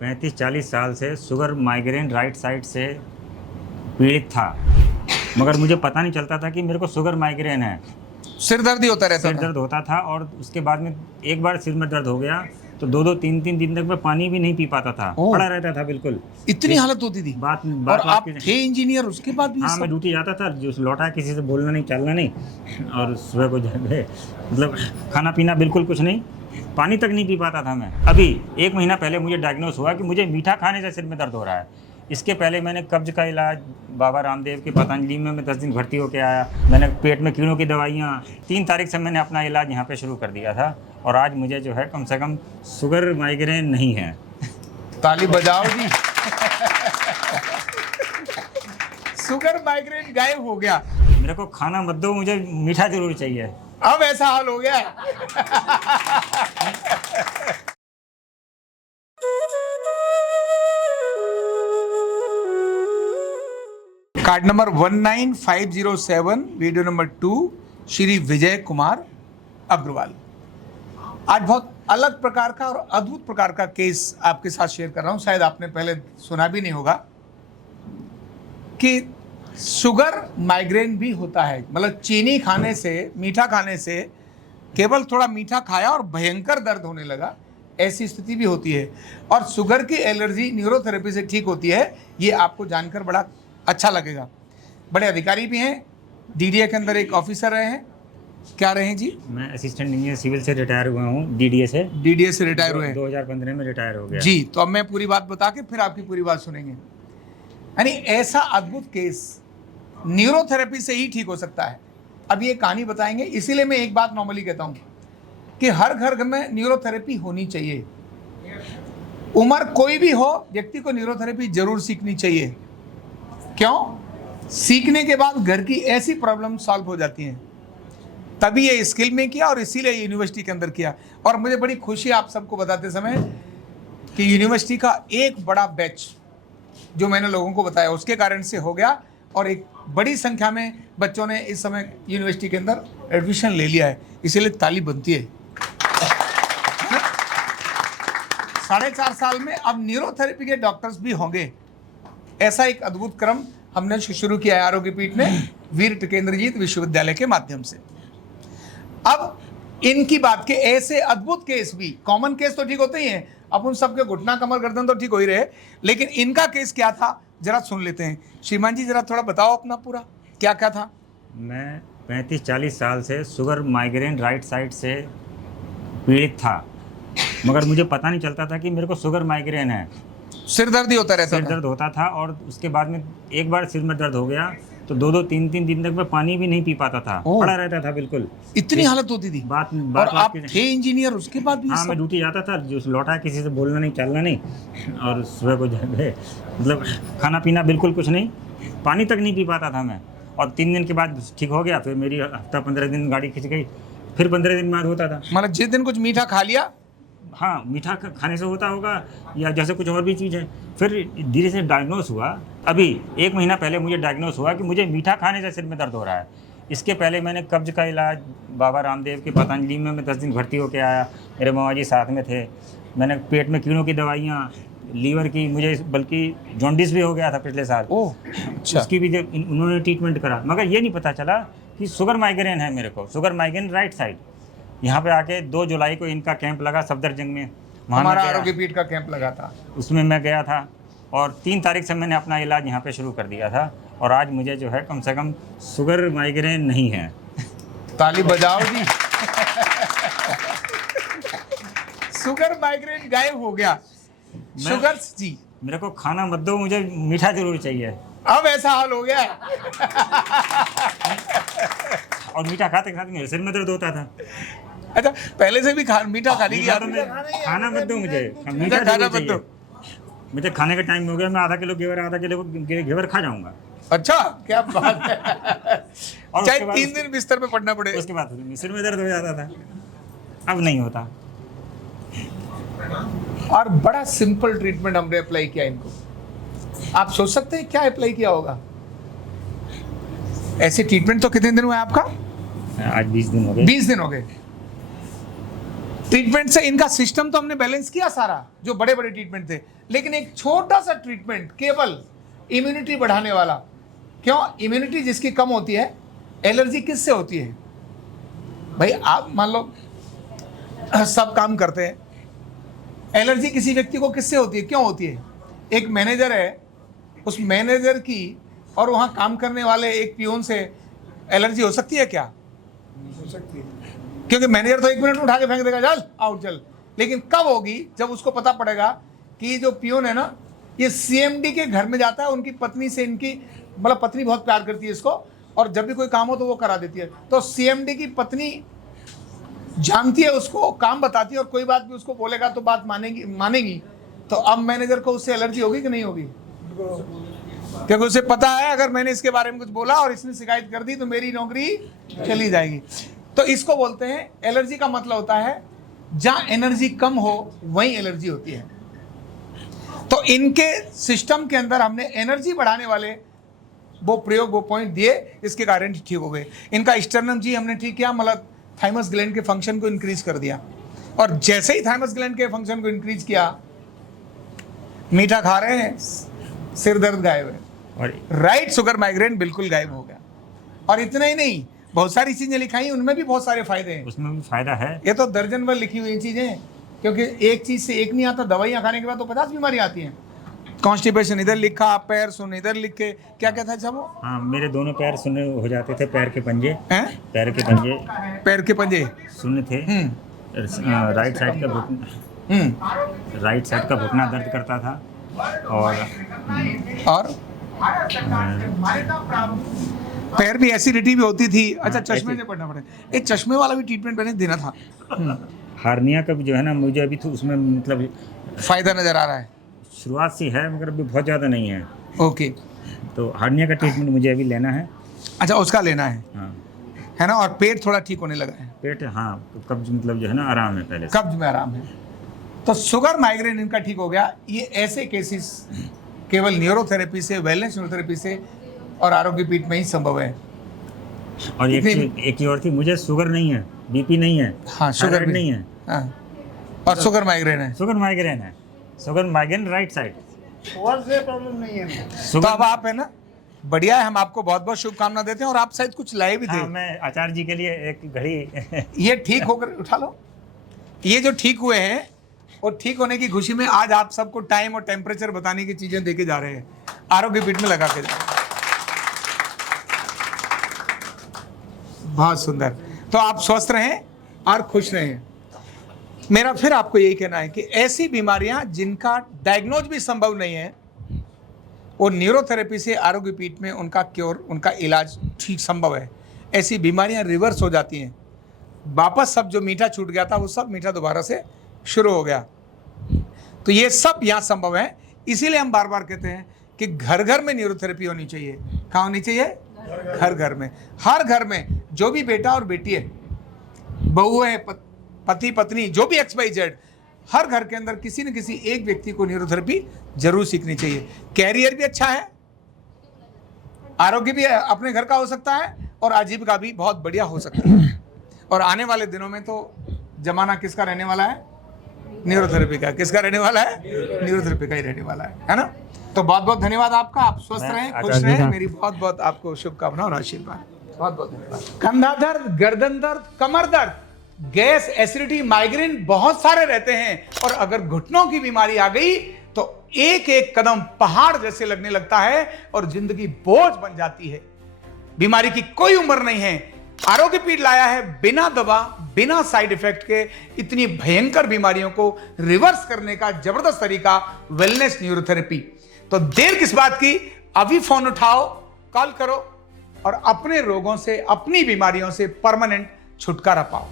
35-40 साल से sugar migraine right side से पीड़ित था, मगर मुझे पता नहीं चलता था कि मेरे को शुगर माइग्रेन है। सिर दर्द ही होता रहता सिर था। दर्द होता था और उसके बाद में एक बार सिर में दर्द हो गया तो 2-2 3-3 दिन तक मैं पानी भी नहीं पी पाता था, ओह। पड़ा रहता था बिल्कुल। इतनी हालत होती थी। बात और बात आप बात थे इंजीनियर, उसके बाद भी ये हाँ, सब? मैं ड्यूटी जाता था, जो लौटा किसी से बोलना नहीं, चलना नहीं, और सुबह को मतलब खाना पीना बिल्कुल कुछ नहीं, पानी तक नहीं पी पाता था मैं। अभी 1 महीना पहले मुझे डायग्नोस हुआ कि मुझे मीठा खाने से सिर में दर्द हो रहा है। इसके पहले मैंने कब्ज का इलाज बाबा रामदेव के पतंजलि में मैं 10 दिन भर्ती होकर आया। मैंने पेट में कीड़ों की दवाइयाँ 3 तारीख से मैंने अपना इलाज यहाँ पे शुरू कर दिया था, और आज मुझे जो है कम से कम शुगर माइग्रेन नहीं है। ताली बजाओ जी। शुगर माइग्रेन गायब हो गया। मेरे को खाना मत दो, मुझे मीठा जरूर चाहिए। अब ऐसा हाल हो गया है। Card number 19507, video number 2, Shri Vijay Kumar Agarwal. आज बहुत अलग प्रकार का और अद्भुत प्रकार का केस आपके साथ शेयर कर रहा हूं। शायद आपने पहले सुना भी नहीं होगा कि शुगर माइग्रेन भी होता है। मतलब चीनी खाने से, मीठा खाने से, केवल थोड़ा मीठा खाया और भयंकर दर्द होने लगा, ऐसी स्थिति भी होती है। और शुगर की एलर्जी न्यूरोथेरेपी से ठीक होती है, ये आपको जानकर बड़ा अच्छा लगेगा। बड़े अधिकारी भी हैं, डीडीए के अंदर एक ऑफिसर रहे हैं। क्या रहे हैं जी? मैं असिस्टेंट इंजीनियर सिविल से रिटायर हुआ हूँ, डीडीए से। डीडीए से रिटायर हुए हैं 2015 में रिटायर हो गया जी। तो अब मैं पूरी बात बता के फिर आपकी पूरी बात सुनेंगे। यानी ऐसा अद्भुत केस न्यूरोथेरेपी से ही ठीक हो सकता है। अब ये कहानी बताएंगे। इसीलिए मैं एक बात नॉर्मली कहता हूँ कि हर घर में न्यूरोथेरेपी होनी चाहिए। उम्र कोई भी हो, व्यक्ति को न्यूरोथेरेपी जरूर सीखनी चाहिए। क्यों? सीखने के बाद घर की ऐसी प्रॉब्लम सॉल्व हो जाती हैं। तभी ये स्किल में किया और इसीलिए यूनिवर्सिटी के अंदर किया। और मुझे बड़ी खुशी आप सबको बताते समय कि यूनिवर्सिटी का एक बड़ा बैच जो मैंने लोगों को बताया उसके कारण से हो गया, और एक बड़ी संख्या में बच्चों ने इस समय यूनिवर्सिटी के अंदर एडमिशन ले लिया है। इसीलिए ताली बनती है। 4.5 साल में अब न्यूरोथेरेपी के डॉक्टर्स भी होंगे। ऐसा एक अद्भुत क्रम हमने शुरू किया है आरोग्य पीठ में वीर टिकेंद्रजीत विश्वविद्यालय के माध्यम से। अब इनकी बात के ऐसे अद्भुत केस भी, कॉमन केस तो ठीक होते ही हैं, अब उन सबके घुटना कमर गर्दन तो ठीक हो ही रहे, लेकिन इनका केस क्या था जरा सुन लेते हैं। श्रीमान जी जरा थोड़ा बताओ अपना पूरा क्या क्या था। मैं 35-40 साल से शुगर माइग्रेन राइट साइड से पीड़ित था, मगर मुझे पता नहीं चलता था कि मेरे को शुगर माइग्रेन है। सिर दर्द ही होता रहता सिर था। दर्द होता था और उसके बाद में एक बार सिर में दर्द हो गया तो 2-2 3-3 दिन तक मैं पानी भी नहीं पी पाता था, ओह। पड़ा रहता था बिल्कुल। इतनी हालत होती थी। बात और बात आप थे इंजीनियर, उसके बाद भी ये हाँ, सब? मैं ड्यूटी जाता था, जो लौटा किसी से बोलना नहीं, चलना नहीं, और सुबह को मतलब खाना पीना बिल्कुल कुछ नहीं, पानी तक नहीं पी पाता था मैं। और 3 दिन के बाद ठीक हो गया, फिर मेरी हफ्ता 15 दिन गाड़ी खिंच गई, फिर 15 दिन बाद होता था। मतलब जिस दिन कुछ मीठा खा लिया, हाँ, मीठा खाने से होता होगा या जैसे कुछ और भी चीज़ है। फिर धीरे से डायग्नोस हुआ। अभी 1 महीना पहले मुझे डायग्नोस हुआ कि मुझे मीठा खाने से सिर में दर्द हो रहा है। इसके पहले मैंने कब्ज का इलाज बाबा रामदेव के पतंजलि में मैं 10 दिन भर्ती होकर आया। मेरे मामा जी साथ में थे। मैंने पेट में कीड़ों की दवाइयाँ, लीवर की, मुझे बल्कि जॉन्डिस भी हो गया था पिछले साल। ओह अच्छा। उसकी भी उन्होंने ट्रीटमेंट करा, मगर ये नहीं पता चला कि शुगर माइग्रेन है मेरे को। Sugar migraine right side. यहाँ पे आके 2 जुलाई को इनका कैंप लगा सफदरजंग में, वहाँ हमारा मैं गया। आरोग्य पीठ का कैंप लगा था, उसमें मैं गया था और 3 तारीख से मैंने अपना इलाज यहाँ पे शुरू कर दिया था, और आज मुझे जो है कम से कम शुगर माइग्रेन नहीं है। ताली बजाओ जी। शुगर माइग्रेन गायब हो गया। शुगर जी, मेरे को खाना मत दो, मुझे मीठा जरूर चाहिए। अब ऐसा हाल हो गया है। और मीठा खाते खाते मेरे सिर में दर्द होता था। अच्छा, पहले से भी मीठा खाने की मीठा तो आदत मैं है? खाना मत दो, मुझे मीठा खाना जरूर मत चाहिए। दो। मुझे खाने का टाइम हो गया, मैं आधा किलो घेवर खा जाऊंगा। अच्छा, क्या बात है। और चाहे उसके बाद 3 दिन बिस्तर पे पड़ना पड़े। उसके बाद सिर में दर्द हो जाता था, अब नहीं होता। और बड़ा सिंपल ट्रीटमेंट हमने अप्लाई किया इनको। आप सोच सकते हैं क्या अप्लाई किया होगा? ऐसे ट्रीटमेंट तो कितने दिन हुए आपका? आज 20 दिन हो गए। 20 दिन हो गए। ट्रीटमेंट से इनका सिस्टम तो हमने बैलेंस किया सारा, जो बड़े बड़े ट्रीटमेंट थे, लेकिन एक छोटा सा ट्रीटमेंट केवल इम्यूनिटी बढ़ाने वाला। क्यों? इम्यूनिटी जिसकी कम होती है, एलर्जी किससे होती है भाई? आप मान लो सब काम करते हैं, एलर्जी किसी व्यक्ति को किससे होती है, क्यों होती है? एक मैनेजर है, उस मैनेजर की और वहाँ काम करने वाले एक पियून से एलर्जी हो सकती है क्या? हो सकती है, क्योंकि मैनेजर तो 1 मिनट में उठा के फेंक देगा, चल आउट चल। लेकिन कब होगी? जब उसको पता पड़ेगा कि जो पियून है ना, ये सीएमडी के घर में जाता है, उनकी पत्नी से इनकी मतलब पत्नी बहुत प्यार करती है इसको, और जब भी कोई काम हो तो वो करा देती है। तो सीएमडी की पत्नी जानती है उसको, काम बताती है, और कोई बात भी उसको बोलेगा तो बात मानेगी। तो अब मैनेजर को उससे एलर्जी होगी कि नहीं होगी? क्योंकि उसे पता है अगर मैंने इसके बारे में कुछ बोला और इसने शिकायत कर दी तो मेरी नौकरी चली जाएगी। तो इसको बोलते हैं एलर्जी। का मतलब होता है जहां एनर्जी कम हो वहीं एलर्जी होती है। तो इनके सिस्टम के अंदर हमने एनर्जी बढ़ाने वाले वो प्रयोग, वो पॉइंट दिए, इसके कारण ठीक हो गए। इनका स्टर्नम जी हमने ठीक किया, मतलब थाइमस ग्लैंड के फंक्शन को इंक्रीज कर दिया, और जैसे ही थाइमस ग्लैंड के फंक्शन को इंक्रीज किया, मीठा खा रहे हैं, सिर दर्द गायब है, और राइट शुगर माइग्रेन बिल्कुल गायब हो गया। और इतना ही नहीं, बहुत सारी चीजें लिखाई, उनमें भी बहुत सारे फायदे हैं। उसमें भी फायदा है। ये तो दर्जन भर लिखी हुई चीजें हैं, क्योंकि एक चीज से एक नहीं आता। दवाइयां खाने के बाद तो 50 बीमारी आती हैं। कॉन्स्टिपेशन इधर लिखा, पैर सुन इधर लिखे, क्या क्या था सब वो? हाँ, मेरे दोनों पैर सुन्न हो जाते थे, पैर के पंजे, हैं? पैर के पंजे पैर के पंजे सुन्न थे। राइट साइड का राइट साइड का घुटना दर्द करता था, और पैर भी एसिडिटी भी होती थी। अच्छा, चश्मे से पढ़ना पड़ेगा, एक चश्मे वाला भी ट्रीटमेंट मैंने देना था। हार्निया का भी जो है ना, मुझे अभी तो उसमें मतलब फायदा नजर आ रहा है, शुरुआत से है, मगर अभी बहुत ज़्यादा नहीं है। ओके। तो हार्निया का ट्रीटमेंट मुझे अभी लेना है। अच्छा, उसका लेना है, हाँ, है ना? और पेट थोड़ा ठीक होने लगा है, पेट, हाँ, तो कब्ज मतलब जो है ना आराम है पहले से। कब्ज में आराम है। तो शुगर माइग्रेन इनका ठीक हो गया। ये ऐसे केसेस केवल न्यूरोथेरेपी से, वेलनेस न्यूरोथेरेपी से और आरोग्य पीठ में ही संभव है। और एक ही और थी, मुझे शुगर नहीं है, बीपी नहीं है, हाँ, शुगर थायराइड नहीं है, हाँ, और शुगर माइग्रेन है। शुगर माइग्रेन है, sugar migraine right side, problem नहीं है। तो अब आप है ना, बढ़िया है, हम आपको बहुत बहुत शुभकामना देते हैं। और आप शायद कुछ लाए भी थे। हाँ, मैं आचार्य जी के लिए एक घड़ी ये ठीक होकर उठा लो। ये जो ठीक हुए हैं, और ठीक होने की खुशी में आज आप सबको टाइम और टेम्परेचर बताने की चीजें देके जा रहे हैं, आरोग्य पीठ में लगा के जा रहे हैं। बहुत सुंदर। तो आप स्वस्थ रहें और खुश रहें। मेरा फिर आपको यही कहना है कि ऐसी बीमारियां जिनका डायग्नोज भी संभव नहीं है, वो न्यूरोथेरेपी से आरोग्य पीठ में उनका क्योर, उनका इलाज ठीक संभव है। ऐसी बीमारियां रिवर्स हो जाती हैं, वापस सब जो मीठा छूट गया था वो सब मीठा दोबारा से शुरू हो गया। तो ये सब यहाँ संभव है। इसीलिए हम बार बार कहते हैं कि घर घर में न्यूरोथेरेपी होनी चाहिए। कहाँ होनी चाहिए? घर घर में। हर घर में जो भी बेटा और बेटी है, बहू है, पति पत्नी, जो भी XYZ, हर घर के अंदर किसी न किसी एक व्यक्ति को न्यूरोथेरेपी जरूर सीखनी चाहिए। कैरियर भी अच्छा है, आरोग्य भी अपने घर का हो सकता है, और आजीविका भी बहुत बढ़िया हो सकती है। और आने वाले दिनों में तो जमाना किसका रहने वाला है? न्यूरोथेरेपी का। किसका रहने वाला है? न्यूरोथेरेपी का ही रहने वाला है ना? तो बहुत बहुत धन्यवाद आपका। आप स्वस्थ रहें, खुश रहें। मेरी बहुत बहुत आपको शुभकामना और आशीर्वाद। बहुत बहुत धन्यवाद। कंधा दर्द, गर्दन दर्द, कमर दर्द, गैस, एसिडिटी, माइग्रेन बहुत सारे रहते हैं, और अगर घुटनों की बीमारी आ गई तो एक एक कदम पहाड़ जैसे लगने लगता है और जिंदगी बोझ बन जाती है। बीमारी की कोई उम्र नहीं है। आरोग्य पीठ लाया है बिना दवा, बिना साइड इफेक्ट के इतनी भयंकर बीमारियों को रिवर्स करने का जबरदस्त तरीका, वेलनेस न्यूरोथेरेपी। तो देर किस बात की, अभी फोन उठाओ, कॉल करो और अपने रोगों से, अपनी बीमारियों से परमानेंट छुटकारा पाओ।